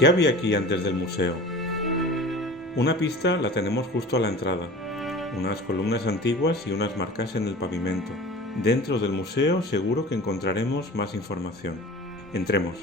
¿Qué había aquí antes del museo? Una pista la tenemos justo a la entrada, unas columnas antiguas y unas marcas en el pavimento. Dentro del museo seguro que encontraremos más información. Entremos.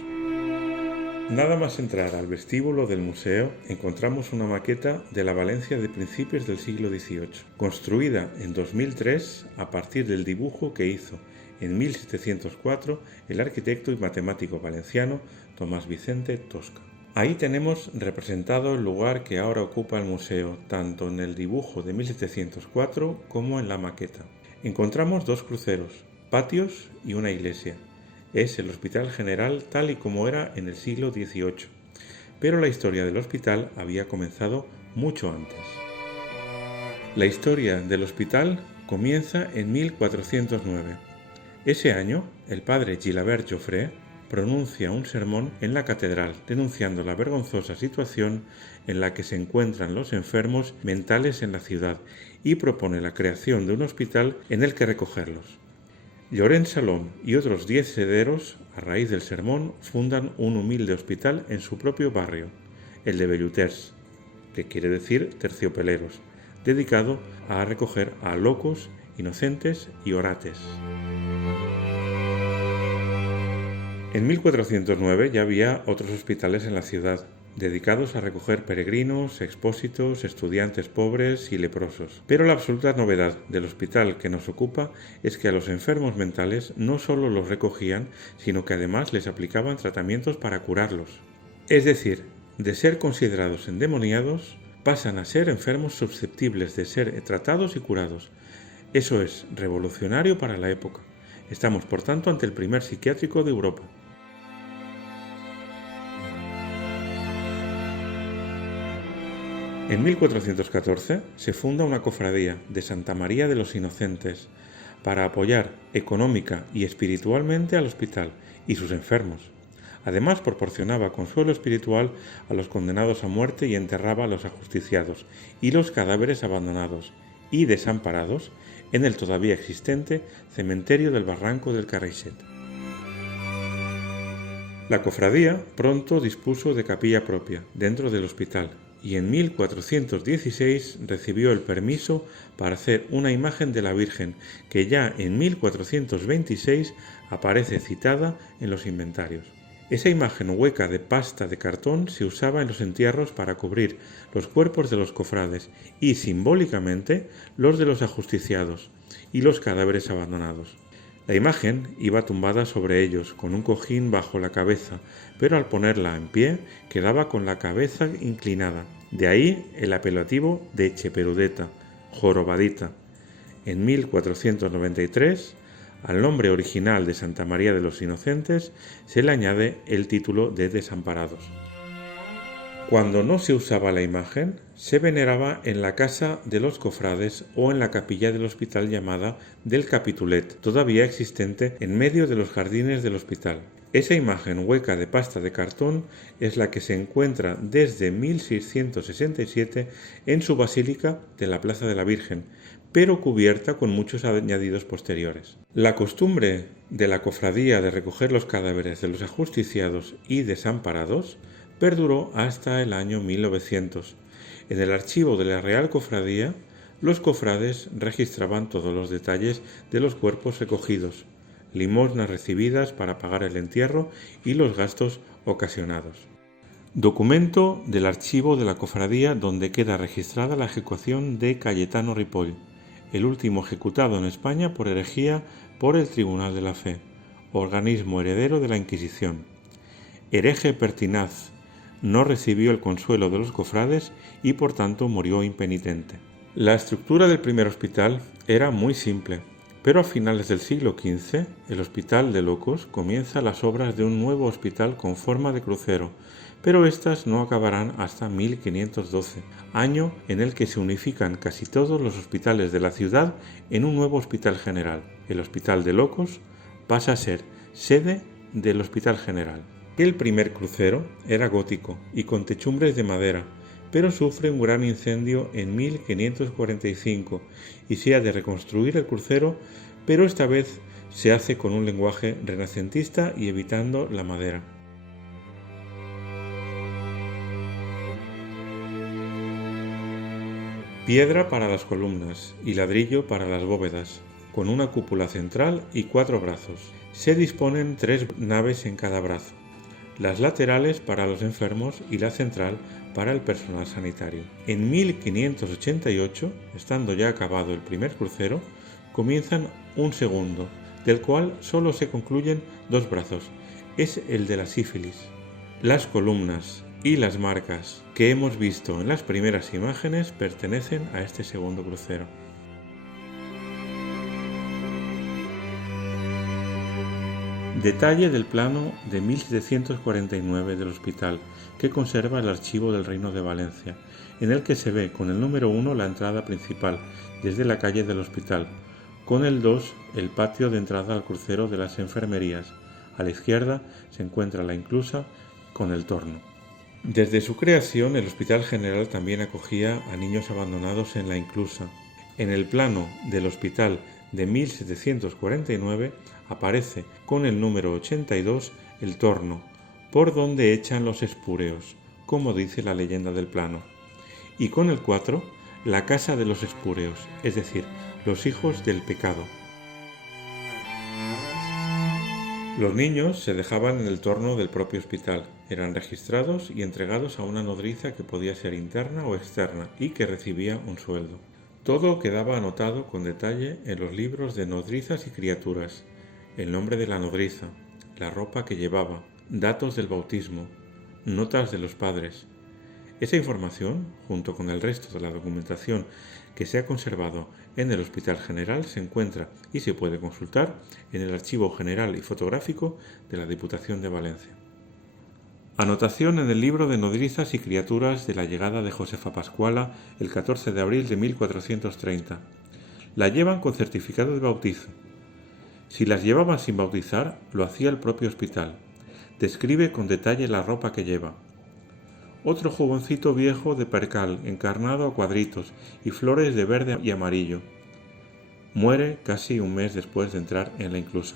Nada más entrar al vestíbulo del museo, encontramos una maqueta de la Valencia de principios del siglo XVIII, construida en 2003 a partir del dibujo que hizo en 1704 el arquitecto y matemático valenciano Tomás Vicente Tosca. Ahí tenemos representado el lugar que ahora ocupa el museo, tanto en el dibujo de 1704 como en la maqueta. Encontramos dos cruceros, patios y una iglesia. Es el Hospital General tal y como era en el siglo XVIII, pero la historia del hospital había comenzado mucho antes. La historia del hospital comienza en 1409. Ese año, el padre Gilabert Joffre pronuncia un sermón en la catedral denunciando la vergonzosa situación en la que se encuentran los enfermos mentales en la ciudad y propone la creación de un hospital en el que recogerlos. Llorens Salom y otros 10 herederos, a raíz del sermón, fundan un humilde hospital en su propio barrio, el de Belluters, que quiere decir terciopeleros, dedicado a recoger a locos, inocentes y orates. En 1409 ya había otros hospitales en la ciudad, dedicados a recoger peregrinos, expósitos, estudiantes pobres y leprosos. Pero la absoluta novedad del hospital que nos ocupa es que a los enfermos mentales no solo los recogían, sino que además les aplicaban tratamientos para curarlos. Es decir, de ser considerados endemoniados, pasan a ser enfermos susceptibles de ser tratados y curados. Eso es revolucionario para la época. Estamos, por tanto, ante el primer psiquiátrico de Europa. En 1414 se funda una cofradía de Santa María de los Inocentes para apoyar económica y espiritualmente al hospital y sus enfermos. Además, proporcionaba consuelo espiritual a los condenados a muerte y enterraba a los ajusticiados y los cadáveres abandonados y desamparados en el todavía existente cementerio del Barranco del Carraixet. La cofradía pronto dispuso de capilla propia dentro del hospital y en 1416 recibió el permiso para hacer una imagen de la Virgen que ya en 1426 aparece citada en los inventarios. Esa imagen hueca de pasta de cartón se usaba en los entierros para cubrir los cuerpos de los cofrades y simbólicamente los de los ajusticiados y los cadáveres abandonados. La imagen iba tumbada sobre ellos, con un cojín bajo la cabeza, pero al ponerla en pie quedaba con la cabeza inclinada. De ahí el apelativo de Cheperudeta, jorobadita. En 1493, al nombre original de Santa María de los Inocentes se le añade el título de Desamparados. Cuando no se usaba la imagen, se veneraba en la casa de los cofrades o en la capilla del hospital llamada del Capitulet, todavía existente en medio de los jardines del hospital. Esa imagen hueca de pasta de cartón es la que se encuentra desde 1667 en su basílica de la Plaza de la Virgen, pero cubierta con muchos añadidos posteriores. La costumbre de la cofradía de recoger los cadáveres de los ajusticiados y desamparados perduró hasta el año 1900. En el archivo de la Real Cofradía, los cofrades registraban todos los detalles de los cuerpos recogidos, limosnas recibidas para pagar el entierro y los gastos ocasionados. Documento del archivo de la cofradía donde queda registrada la ejecución de Cayetano Ripoll, el último ejecutado en España por herejía por el Tribunal de la Fe, organismo heredero de la Inquisición. Hereje pertinaz, no recibió el consuelo de los cofrades y por tanto murió impenitente. La estructura del primer hospital era muy simple, pero a finales del siglo XV el Hospital de Locos comienza las obras de un nuevo hospital con forma de crucero, pero estas no acabarán hasta 1512, año en el que se unifican casi todos los hospitales de la ciudad en un nuevo hospital general. El Hospital de Locos pasa a ser sede del Hospital General. El primer crucero era gótico y con techumbres de madera, pero sufre un gran incendio en 1545 y se ha de reconstruir el crucero, pero esta vez se hace con un lenguaje renacentista y evitando la madera. piedra para las columnas y ladrillo para las bóvedas, con una cúpula central y 4 brazos. Se disponen 3 naves en cada brazo, las laterales para los enfermos y la central para el personal sanitario. En 1588, estando ya acabado el primer crucero, comienzan un segundo, del cual solo se concluyen 2 brazos, es el de la sífilis. Las columnas y las marcas que hemos visto en las primeras imágenes pertenecen a este segundo crucero. Detalle del plano de 1749 del hospital, que conserva el archivo del Reino de Valencia, en el que se ve con el número 1 la entrada principal, desde la calle del hospital, con el 2 el patio de entrada al crucero de las enfermerías. A la izquierda se encuentra la inclusa con el torno. Desde su creación, el Hospital General también acogía a niños abandonados en la inclusa. En el plano del hospital de 1749 aparece con el número 82 el torno, por donde echan los espúreos, como dice la leyenda del plano, y con el 4 la casa de los espúreos, es decir, los hijos del pecado. Los niños se dejaban en el torno del propio hospital, eran registrados y entregados a una nodriza que podía ser interna o externa y que recibía un sueldo. Todo quedaba anotado con detalle en los libros de nodrizas y criaturas, el nombre de la nodriza, la ropa que llevaba, datos del bautismo, notas de los padres. Esa información, junto con el resto de la documentación que se ha conservado en el Hospital General, se encuentra y se puede consultar en el Archivo General y Fotográfico de la Diputación de Valencia. Anotación en el libro de nodrizas y criaturas de la llegada de Josefa Pascuala el 14 de abril de 1430. La llevan con certificado de bautizo. Si las llevaban sin bautizar, lo hacía el propio hospital. Describe con detalle la ropa que lleva. Otro jovencito viejo de percal, encarnado a cuadritos y flores de verde y amarillo. Muere casi un mes después de entrar en la inclusa.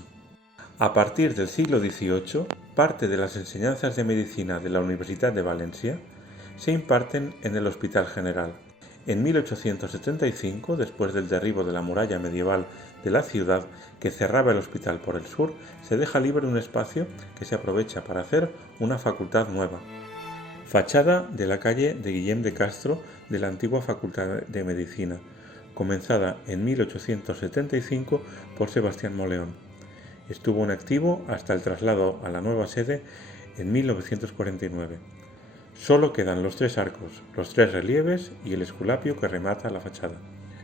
A partir del siglo XVIII, parte de las enseñanzas de medicina de la Universidad de Valencia se imparten en el Hospital General. En 1875, después del derribo de la muralla medieval de la ciudad que cerraba el hospital por el sur, se deja libre un espacio que se aprovecha para hacer una facultad nueva. Fachada de la calle de Guillem de Castro de la antigua Facultad de Medicina, comenzada en 1875 por Sebastián Moleón. Estuvo en activo hasta el traslado a la nueva sede en 1949. Solo quedan los 3 arcos, los 3 relieves y el esculapio que remata la fachada.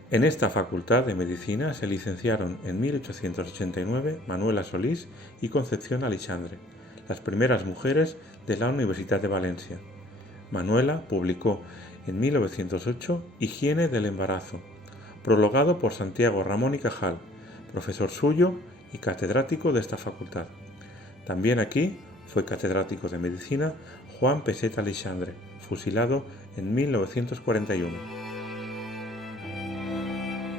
En esta Facultad de Medicina se licenciaron en 1889 Manuela Solís y Concepción Alixandre, las primeras mujeres de la Universidad de Valencia. Manuela publicó en 1908 Higiene del embarazo, prologado por Santiago Ramón y Cajal, profesor suyo y catedrático de esta facultad. También aquí fue catedrático de medicina Juan Peset Alixandre, fusilado en 1941.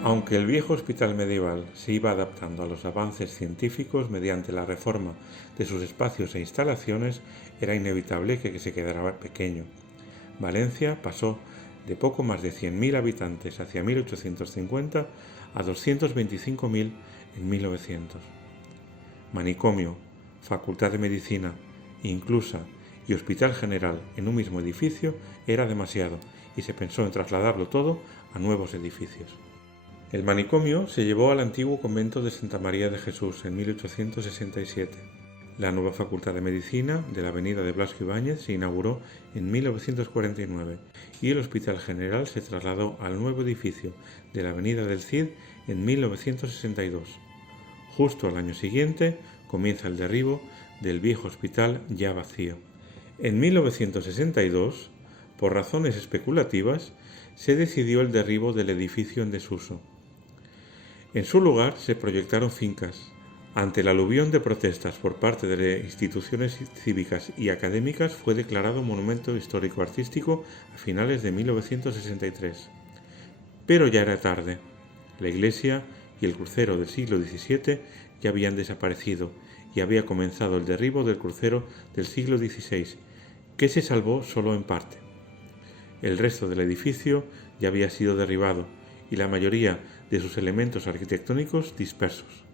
Aunque el viejo hospital medieval se iba adaptando a los avances científicos mediante la reforma de sus espacios e instalaciones, era inevitable que se quedara pequeño. Valencia pasó de poco más de 100.000 habitantes hacia 1850 a 225.000 en 1900. Manicomio, Facultad de Medicina, Inclusa y Hospital General en un mismo edificio era demasiado y se pensó en trasladarlo todo a nuevos edificios. El manicomio se llevó al antiguo convento de Santa María de Jesús en 1867. La nueva Facultad de Medicina de la avenida de Blasco Ibáñez se inauguró en 1949 y el Hospital General se trasladó al nuevo edificio de la avenida del Cid en 1962. Justo al año siguiente comienza el derribo del viejo hospital ya vacío. En 1962, por razones especulativas, se decidió el derribo del edificio en desuso. En su lugar se proyectaron fincas. Ante el aluvión de protestas por parte de instituciones cívicas y académicas, fue declarado monumento histórico-artístico a finales de 1963. Pero ya era tarde. La iglesia y el crucero del siglo XVII ya habían desaparecido y había comenzado el derribo del crucero del siglo XVI, que se salvó solo en parte. El resto del edificio ya había sido derribado y la mayoría de sus elementos arquitectónicos dispersos.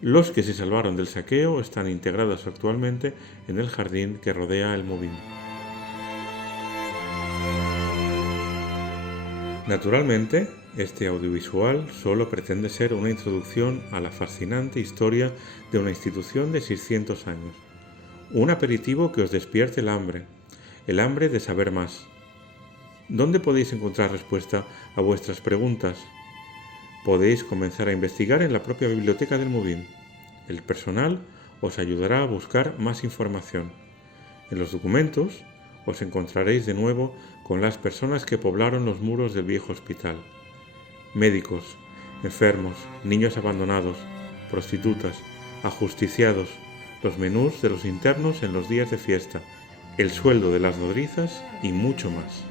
Los que se salvaron del saqueo están integrados actualmente en el jardín que rodea el Movin. Naturalmente, este audiovisual solo pretende ser una introducción a la fascinante historia de una institución de 600 años. Un aperitivo que os despierte el hambre de saber más. ¿Dónde podéis encontrar respuesta a vuestras preguntas? Podéis comenzar a investigar en la propia biblioteca del Movin. El personal os ayudará a buscar más información. En los documentos os encontraréis de nuevo con las personas que poblaron los muros del viejo hospital. Médicos, enfermos, niños abandonados, prostitutas, ajusticiados, los menús de los internos en los días de fiesta, el sueldo de las nodrizas y mucho más.